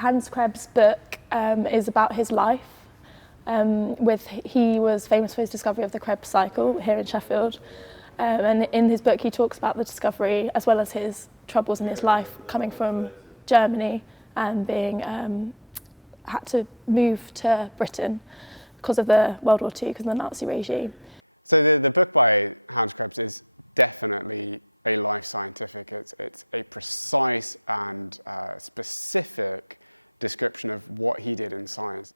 Hans Krebs' book is about his life. He was famous for his discovery of the Krebs cycle here in Sheffield. And in his book he talks about the discovery as well as his troubles in his life coming from Germany and being had to move to Britain because of the World War II, because of the Nazi regime. So the book by Hans Krebs is definitely a life scientific. It's a precise and specific description of what he did in science.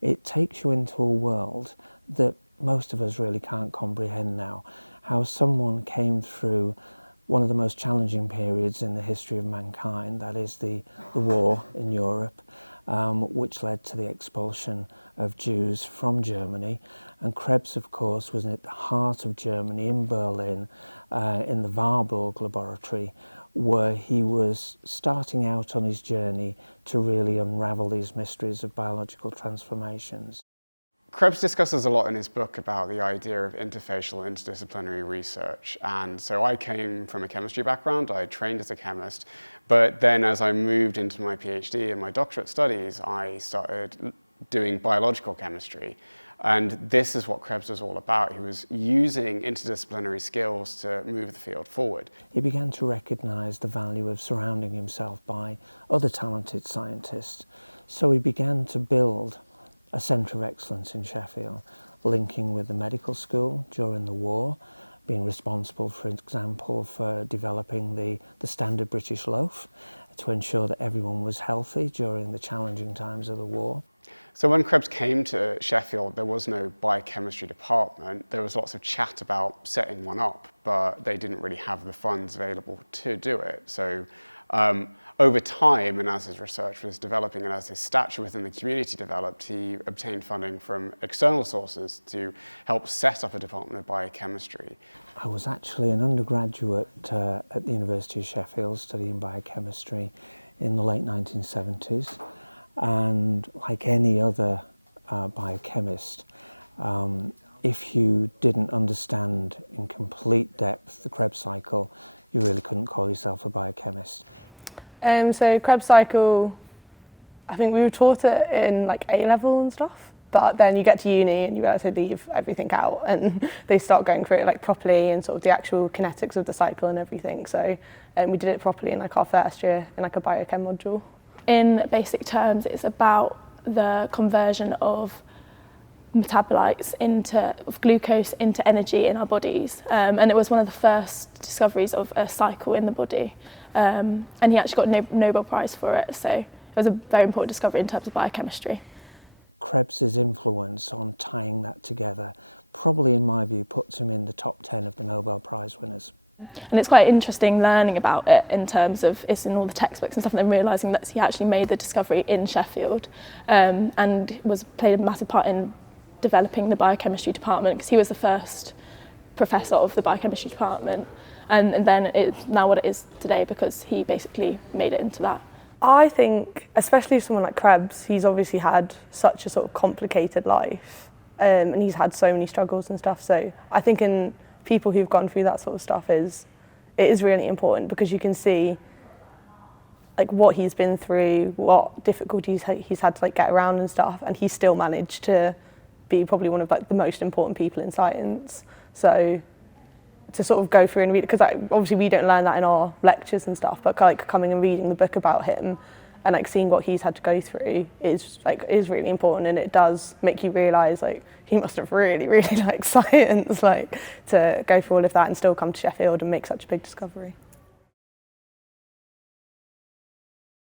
It takes you into a world that most of us really can't comprehend now. How someone came through one of the most challenging periods in the history of mankind, that is the war in Europe, which led to the expulsion of Jews from Germany. And Krebs, of course, was at the heart of Germany, in Berlin, in the Warburg laboratory, where he was starting out on his journey to really unravel these mysteries of biological transformations. Krebs discusses a lot in his book about the idea of interfacial interdisciplinary research, and so I came from a chemistry background. I trained as a chemist, but then as I moved into my PhD and my doctorate studies, I started doing biological chemistry, and this is what Krebs was all about. He was using interdisciplinary skills to move the field forward. He began to recognise the value of surrounding himself by other talented scientists, so he began to build a centre of excellence in Sheffield, linking with the medical school during the war, being responsible, for example, for developing the standard British loaf to ensure that everyone was healthy during the challenging times of the war. So when Krebs came to Sheffield, there was no biochemistry department. There was lots of chat about setting one up, but they didn't really have the funds available to do it. So over time, and as his research was developing and as his stature within the community developed, he obtained funding from external sources to help set up a Department of Biochemistry. I was actually an undergraduate at the University of Sheffield studying biochemistry in the late 1970s, and like any other biochemist, if you didn't understand in complete depth the Krebs cycle, you really couldn't call yourself a biochemist. So Krebs cycle, I think we were taught it in like A-level and stuff, but then you get to uni and you realise they leave everything out and they start going through it like properly and sort of the actual kinetics of the cycle and everything. So we did it properly in like our first year in like a biochem module. In basic terms, it's about the conversion of metabolites of glucose into energy in our bodies, and it was one of the first discoveries of a cycle in the body, and he actually got a Nobel Prize for it, so it was a very important discovery in terms of biochemistry. Krebs's influence on tying that together probably, in my view, puts him in the top 10 of the Nobel Prize winners. And it's quite interesting learning about it in terms of it's in all the textbooks and stuff, and then realising that he actually made the discovery in Sheffield, and played a massive part in developing the biochemistry department, because he was the first professor of the biochemistry department, and then it's now what it is today because he basically made it into that. I think, especially someone like Krebs, he's obviously had such a sort of complicated life, and he's had so many struggles and stuff, so I think in people who've gone through that sort of stuff it is really important, because you can see like what he's been through, what difficulties he's had to like get around and stuff, and he still managed to be probably one of like the most important people in science. So to sort of go through and read it, because obviously we don't learn that in our lectures and stuff, but like coming and reading the book about him and like seeing what he's had to go through is really important, and it does make you realise like he must have really liked science, like to go through all of that and still come to Sheffield and make such a big discovery.